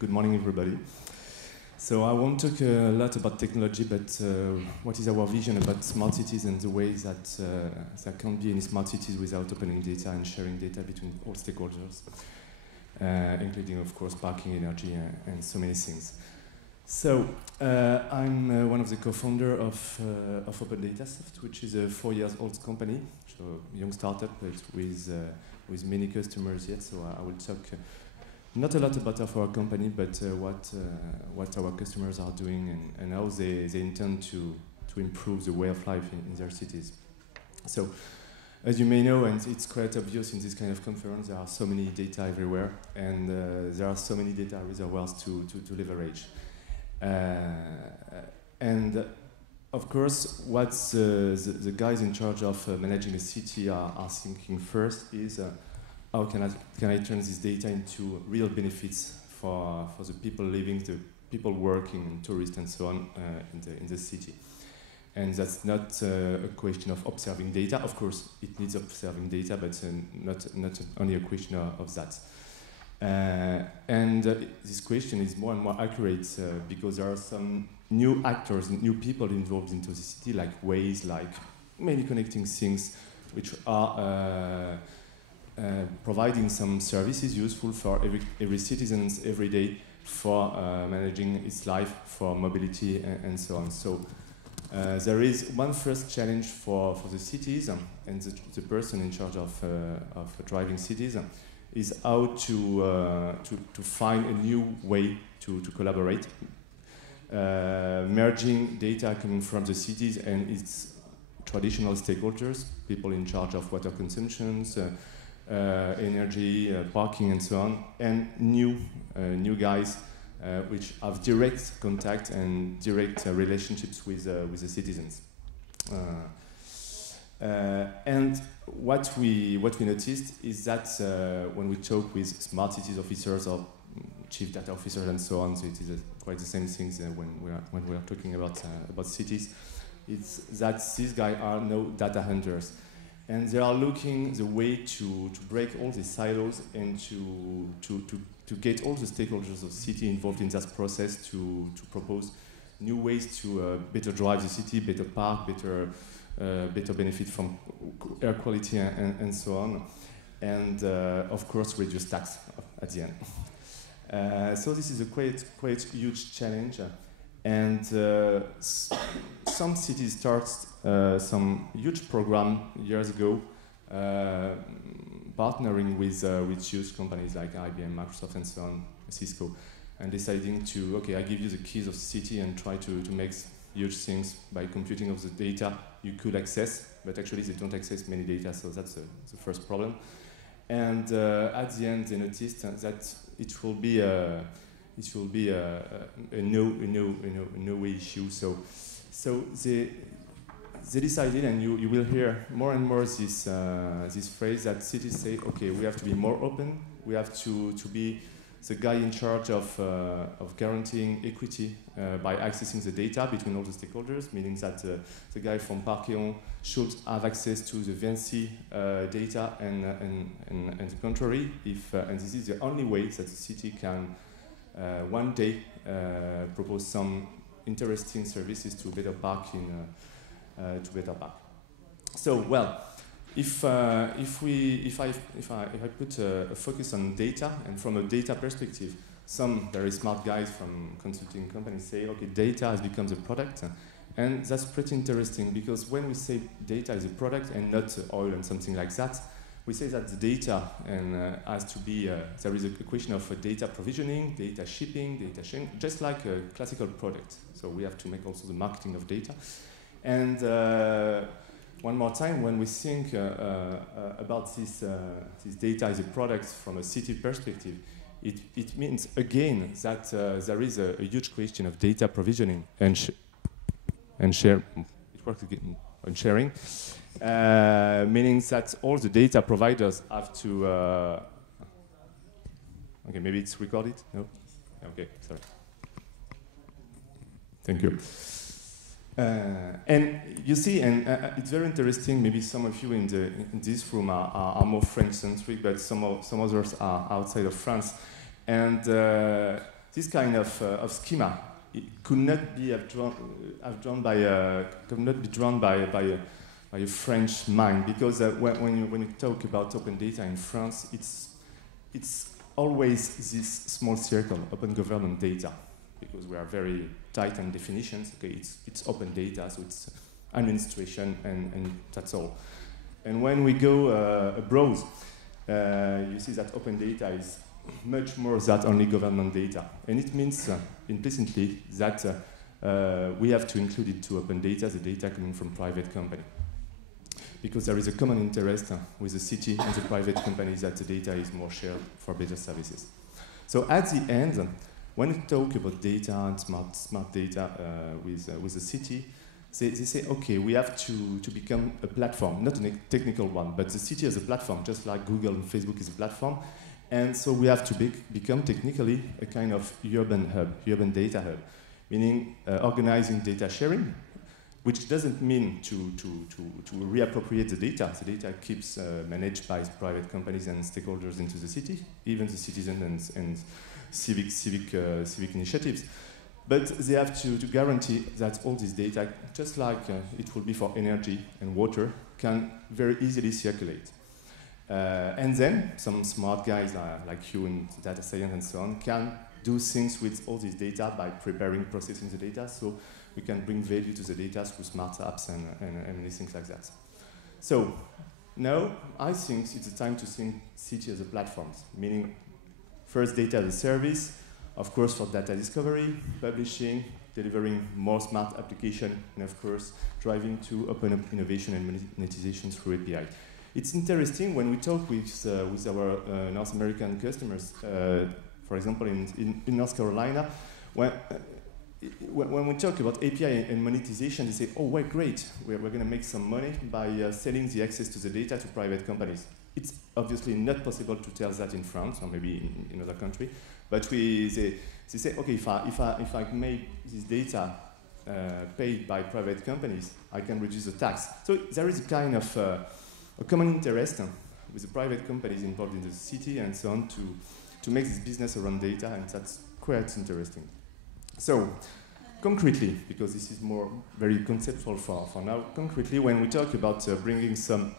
Good morning, everybody. So I won't talk a lot about technology, but what is our vision about smart cities and the way that there can't be any smart cities without opening data and sharing data between all stakeholders, including, of course, parking, energy, and so many things. So I'm one of the co-founders of OpenDataSoft, which is a 4-year-old company, so a young startup, but with many customers yet. So I will talk not a lot about our company, but what our customers are doing and how they intend to improve the way of life in their cities. So, as you may know, and it's quite obvious in this kind of conference, there are so many data everywhere, and there are so many data reservoirs to leverage. And of course, what the guys in charge of managing a city are thinking first is how can I turn this data into real benefits for the people living, the people working, and tourists, and so on in the city. And that's not a question of observing data. Of course, it needs observing data, but not only a question of that. And this question is more and more accurate because there are some new actors, new people involved into the city, like Waze, like many connecting things, which are providing some services useful for every citizen every day for managing its life, for mobility, and so on. So there is one first challenge for the cities and the person in charge of driving cities is how to find a new way to collaborate, merging data coming from the cities and its traditional stakeholders, people in charge of water consumptions, energy, parking, and so on, and new guys which have direct contact and direct relationships with the citizens. And what we noticed is that when we talk with smart cities officers or chief data officers and so on, so it is quite the same things when we are talking about cities. It's that these guys are no data hunters. And they are looking the way to break all the silos and to get all the stakeholders of the city involved in that process to propose new ways to better drive the city, better park, better benefit from air quality and so on, and of course reduce tax at the end. So this is a quite huge challenge, and some cities start some huge program years ago, partnering with huge companies like IBM, Microsoft, and so on, Cisco, and deciding to, okay, I give you the keys of the city and try to make huge things by computing of the data you could access, but actually they don't access many data, so that's the first problem. And at the end, they noticed that it will be a no-way issue. So they decided, and you will hear more and more this phrase that cities say, okay, we have to be more open, we have to be the guy in charge of guaranteeing equity by accessing the data between all the stakeholders, meaning that the guy from parking should have access to the Ensae data and the contrary, and this is the only way that the city can one day propose some interesting services to better park So, well, if I put a focus on data, and from a data perspective, some very smart guys from consulting companies say, okay, data has become the product, and that's pretty interesting because when we say data is a product and not oil and something like that, we say that the data has to be, there is a question of data provisioning, data shipping, data sharing, just like a classical product. So we have to make also the marketing of data. And one more time, when we think about this data as a product from a city perspective, it means, again, that there is a huge question of data provisioning and share. It works again on sharing. Meaning that all the data providers have to... okay, maybe it's recorded? No? Okay, sorry. Thank you. And you see, and it's very interesting, maybe some of you in this room are more French-centric, but some others are outside of France. And this kind of schema it could not be drawn by a French mind, because when you talk about open data in France, it's always this small circle, open government data, because we are very tight on definitions. Okay, it's open data, so it's administration and that's all. And when we go abroad, you see that open data is much more than only government data. And it means implicitly that we have to include it to open data, the data coming from private company. Because there is a common interest with the city and the private companies that the data is more shared for better services. So at the end, when we talk about data and smart data with the city, they say, okay, we have to become a platform, not a technical one, but the city as a platform, just like Google and Facebook is a platform. And so we have to become technically a kind of urban hub, urban data hub, meaning organizing data sharing, which doesn't mean to reappropriate the data. The data keeps managed by private companies and stakeholders into the city, even the citizens and civic initiatives. But they have to guarantee that all this data, just like it will be for energy and water, can very easily circulate. And then some smart guys like you in data science and so on can do things with all this data by preparing, processing the data, so we can bring value to the data through smart apps and many things like that. So now I think it's the time to think city as a platform, meaning first data as a service, of course for data discovery, publishing, delivering more smart application, and of course driving to open up innovation and monetization through API. It's interesting when we talk with our North American customers, for example in North Carolina, when we talk about API and monetization, they say, oh, well, great, we're going to make some money by selling the access to the data to private companies. It's obviously not possible to tell that in France, or maybe in other country, but they say, okay, if I make this data paid by private companies, I can reduce the tax. So there is a kind of a common interest with the private companies involved in the city and so on to make this business around data, and that's quite interesting. So, concretely, because this is more very conceptual for now, concretely, when we talk about bringing some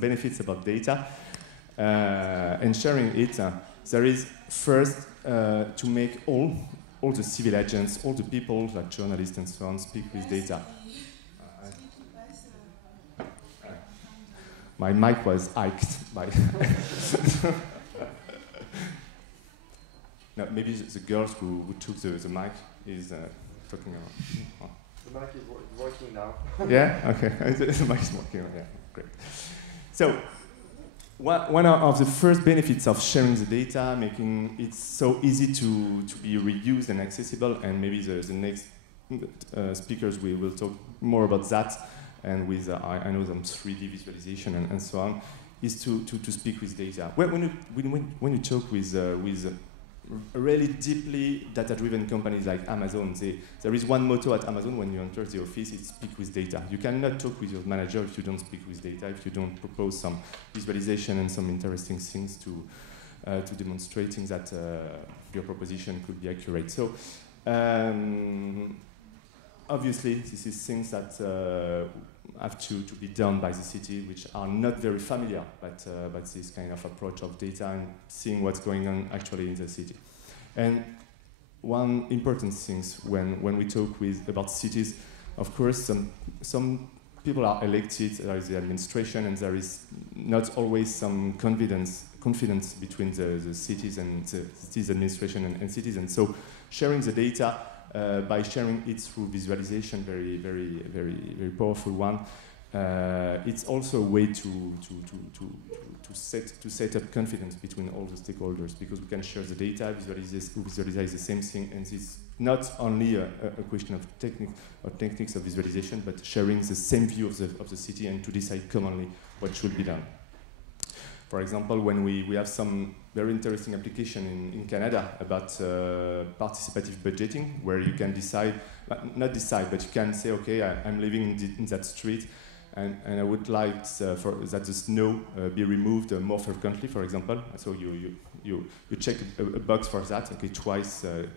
benefits about data and sharing it, there is first to make all the civil agents, all the people like journalists and so on speak with data. My mic was hiked by. No, maybe the girls who took the mic is talking about. The mic is working now. Yeah? Okay. The mic is working. Yeah, great. So, one of the first benefits of sharing the data, making it so easy to be reused and accessible, and maybe the next speakers will talk more about that, and with, I know some 3D visualization and so on, is to speak with data. When you talk with really deeply data-driven companies like Amazon, there is one motto at Amazon when you enter the office, it's speak with data. You cannot talk with your manager if you don't speak with data, if you don't propose some visualization and some interesting things to demonstrating that your proposition could be accurate. So obviously, this is things that have to be done by the city, which are not very familiar, but this kind of approach of data and seeing what's going on actually in the city. And one important thing when we talk about cities, of course, some people are elected, there is the administration, and there is not always some confidence between the cities and the cities administration and citizens. So sharing the data by sharing it through visualization, very, very, very, very powerful one. It's also a way to set up confidence between all the stakeholders, because we can share the data, visualize the same thing, and it's not only a question of techniques of visualization, but sharing the same view of the city and to decide commonly what should be done. For example, when we have some very interesting application in Canada about participative budgeting, where you can decide, not decide, but you can say, okay, I'm living in that street, and I would like for that the snow be removed more frequently, for example. So you check a box for that, okay, twice to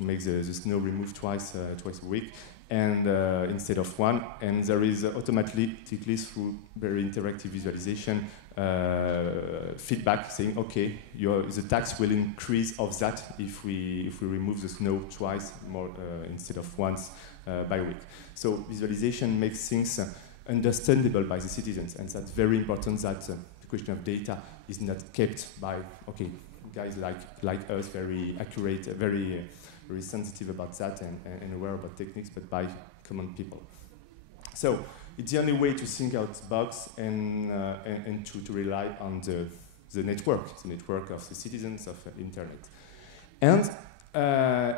make the snow removed twice a week, and instead of one. And there is automatically through very interactive visualization feedback saying, okay, the tax will increase of that if we remove the snow twice more instead of once by week. So visualization makes things understandable by the citizens, and that's very important that the question of data is not kept by, okay, guys like us, very accurate, very sensitive about that and aware about techniques, but by common people. So it's the only way to think out the box and to rely on the network of the citizens of the internet. And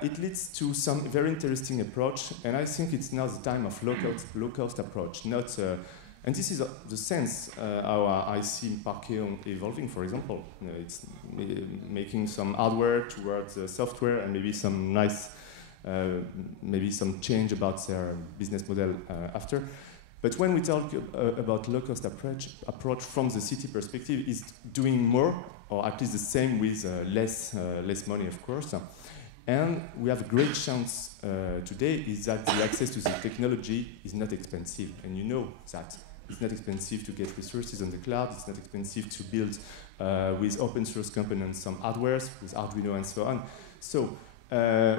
it leads to some very interesting approach, and I think it's now the time of low-cost approach. Not, and this is the sense how I see Parquet evolving. For example, it's making some hardware towards software, and maybe some nice, maybe some change about their business model after. But when we talk about low-cost approach from the city perspective, is doing more, or at least the same with less money, of course. And we have a great chance today is that the access to the technology is not expensive. And you know that it's not expensive to get resources on the cloud. It's not expensive to build with open source components some hardwares, with Arduino and so on. So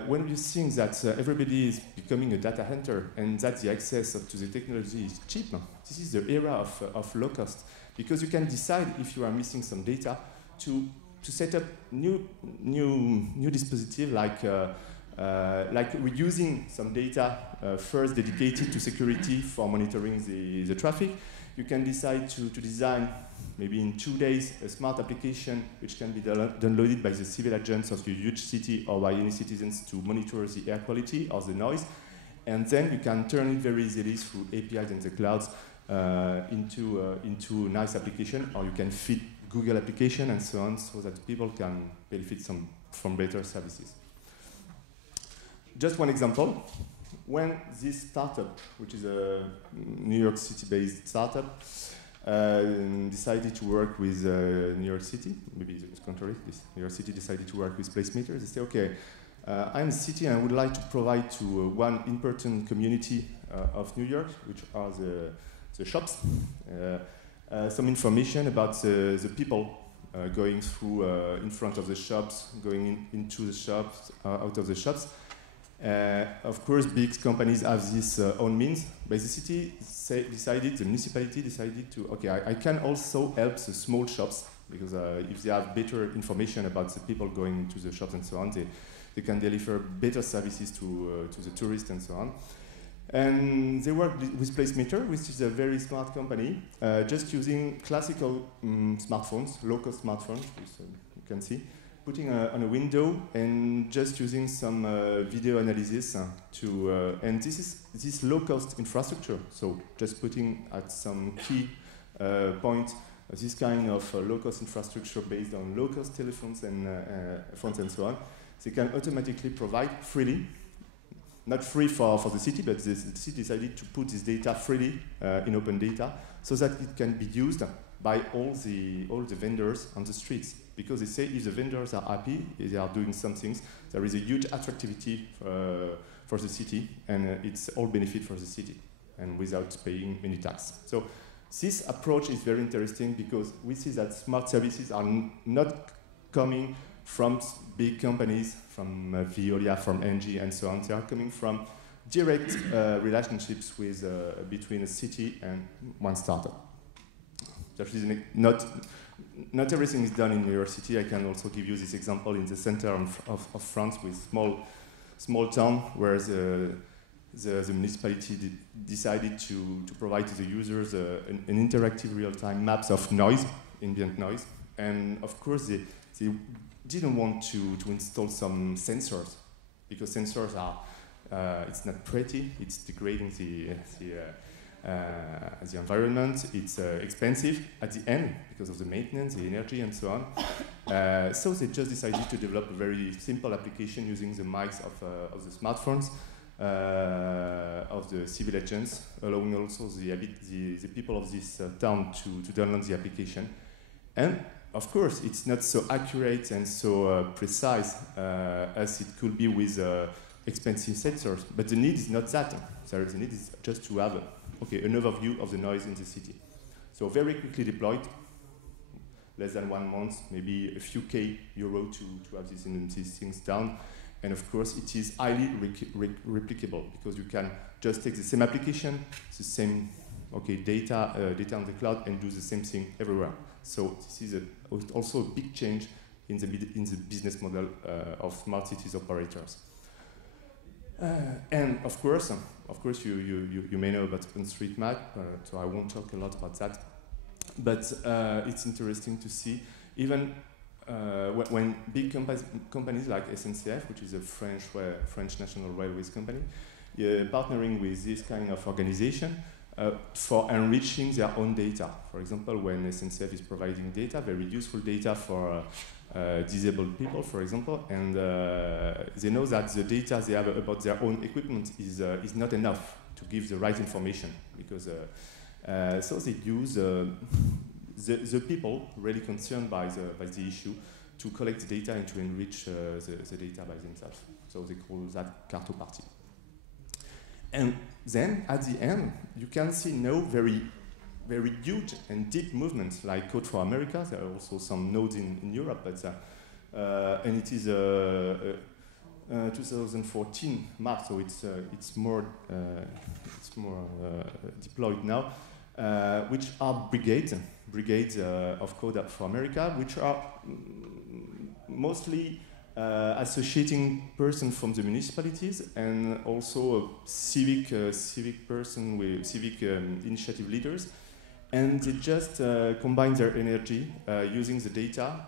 when you think that everybody is becoming a data hunter and that the access to the technology is cheap, this is the era of low cost. Because you can decide if you are missing some data to set up new dispositive like reusing some data first dedicated to security for monitoring the traffic. You can decide to design maybe in 2 days a smart application which can be downloaded by the civil agents of your huge city or by any citizens to monitor the air quality or the noise. And then you can turn it very easily through APIs in the clouds into a nice application, or you can feed Google application and so on, so that people can benefit from better services. Just one example. When this startup, which is a New York City-based startup, decided to work with New York City, maybe it's contrary, New York City decided to work with placemakers, they say, okay, I'm a city and I would like to provide to one important community of New York, which are the shops, some information about the people going through in front of the shops, going into the shops, out of the shops. Of course, big companies have this own means, but the city the municipality decided to, okay, I can also help the small shops, because if they have better information about the people going into the shops and so on, they can deliver better services to the tourists and so on. And they work with Placemeter, which is a very smart company, just using classical smartphones, low-cost smartphones, which you can see, putting on a window and just using some video analysis and this low-cost infrastructure. So just putting at some key point this kind of low-cost infrastructure based on low-cost telephones and phones and so on. They can automatically provide freely. Not free for the city, but the city decided to put this data freely in open data so that it can be used by all the vendors on the streets. Because they say if the vendors are happy, if they are doing some things, there is a huge attractivity for the city, and it's all benefit for the city, and without paying any tax. So this approach is very interesting because we see that smart services are not coming from big companies, from Veolia, from Ensae, and so on. They are coming from direct relationships with between a city and one startup. That is not everything is done in New York City. I can also give you this example in the center of France with small town where the municipality decided to provide to the users an interactive real-time maps of noise, ambient noise, and of course they didn't want to install some sensors, because sensors are, it's not pretty, it's degrading the environment, it's expensive at the end because of the maintenance, the energy and so on. So they just decided to develop a very simple application using the mics of the smartphones of the civil agents, allowing also the people of this town to download the application. And of course, it's not so accurate and so precise as it could be with expensive sensors, but the need is not that. So the need is just to have an overview of the noise in the city. So very quickly deployed, less than 1 month, maybe a few €K to have these things down. And of course, it is highly replicable because you can just take the same application, the same data on the cloud, and do the same thing everywhere. So this is also a big change in the business model of smart cities operators. And of course, you may know about OpenStreetMap, so I won't talk a lot about that. But it's interesting to see, even when big companies like SNCF, which is a French national railways company, partnering with this kind of organization for enriching their own data. For example, when SNCF is providing data, very useful data for disabled people, for example, and they know that the data they have about their own equipment is not enough to give the right information, because so they use the people really concerned by the issue to collect the data and to enrich the data by themselves. So they call that cartoparty. And then at the end, you can see now very huge and deep movements like Code for America. There are also some nodes in Europe, but and it is 2014 March, so it's more deployed now, which are brigades of Code for America, which are mostly associating persons from the municipalities and also a civic person with civic initiative leaders, and they just combine their energy using the data,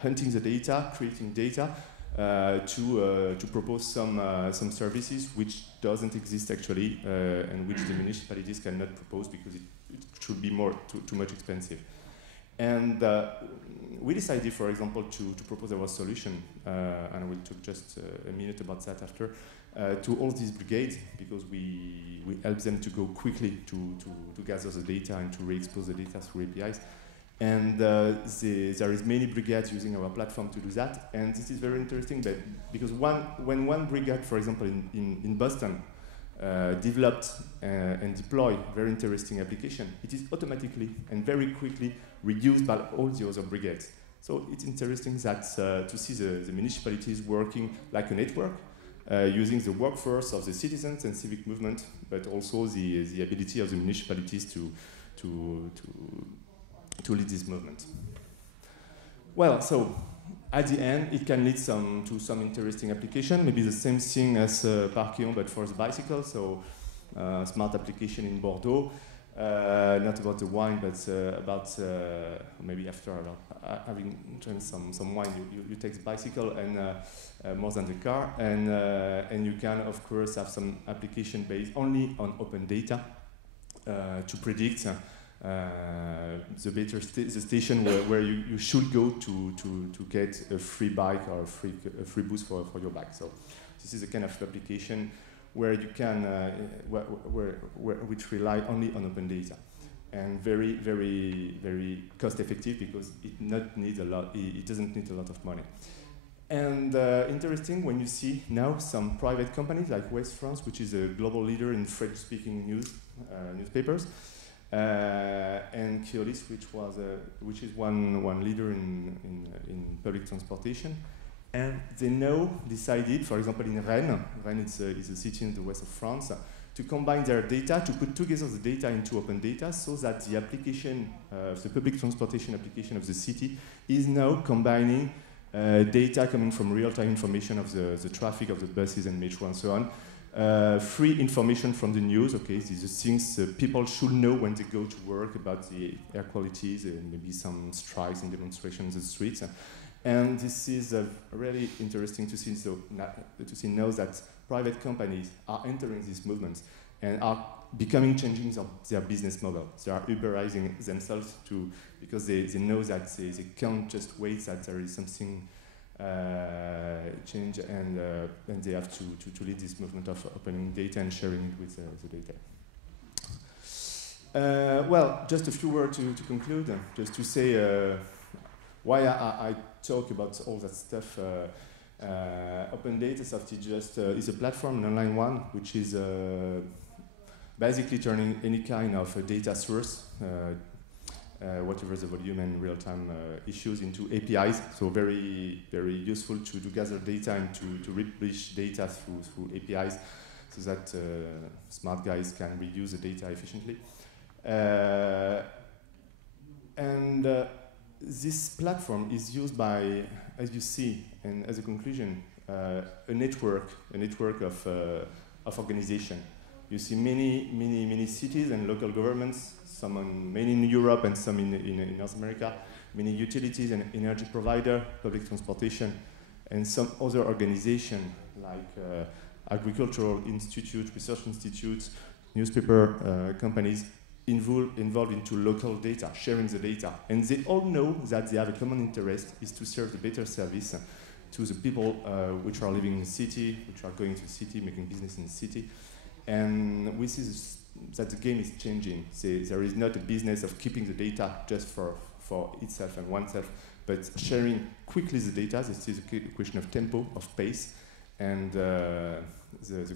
hunting the data, creating data to propose some services which doesn't exist actually, and which the municipalities cannot propose because it should be too much expensive. And we decided, for example, to propose our solution, and I will talk just a minute about that after, to all these brigades, because we help them to go quickly to gather the data and to re-expose the data through APIs. And there is many brigades using our platform to do that, and this is very interesting because when one brigade, for example, in Boston, developed and deployed very interesting application, it is automatically and very quickly reused by all the other brigades. So it's interesting that to see the municipalities working like a network, using the workforce of the citizens and civic movement, but also the ability of the municipalities to lead this movement. Well, so at the end, it can lead to some interesting application, maybe the same thing as Parkeon, but for the bicycle, so smart application in Bordeaux, not about the wine, but about maybe after having drank some wine, you take the bicycle and more than the car, and you can, of course, have some application based only on open data to predict the station where you should go to get a free bike or a free boost for your bike. So this is a kind of application where you can which rely only on open data, and very cost effective because it doesn't need a lot of money. And interesting when you see now some private companies like Waze France, which is a global leader in French-speaking newspapers. And Keolis, which is one leader in public transportation, and they now decided, for example, in Rennes is a city in the west of France, to combine their data, to put together the data into open data, so that the application, the public transportation application of the city, is now combining data coming from real-time information of the traffic of the buses and metro and so on. Free information from the news, okay, these are things people should know when they go to work about the air qualities and maybe some strikes and demonstrations in the streets. And this is really interesting to see, now that private companies are entering these movements and are changing their business model. They are Uberizing themselves because they know that they can't just wait that there is something change, and they have to lead this movement of opening data and sharing it with the data. Well, just a few words to conclude, just to say why I talk about all that stuff. OpenDataSoft is a platform, an online one, which is basically turning any kind of data source, whatever the volume and real-time issues, into APIs. So very, very useful to gather data and to publish data through APIs, so that smart guys can reuse the data efficiently. This platform is used by, as you see, and as a conclusion, a network of organization. You see many cities and local governments, many in Europe and some in North America, many utilities and energy provider, public transportation, and some other organization like agricultural institutes, research institutes, newspaper companies, involved into local data, sharing the data. And they all know that they have a common interest is to serve the better service to the people which are living in the city, which are going to the city, making business in the city. And we see that the game is changing. There is not a business of keeping the data just for itself and oneself, but sharing quickly the data. This is a question of tempo, of pace. And the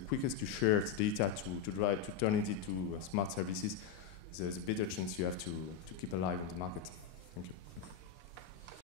quickest you share the data to turn it into smart services, the better chance you have to keep alive in the market. Thank you.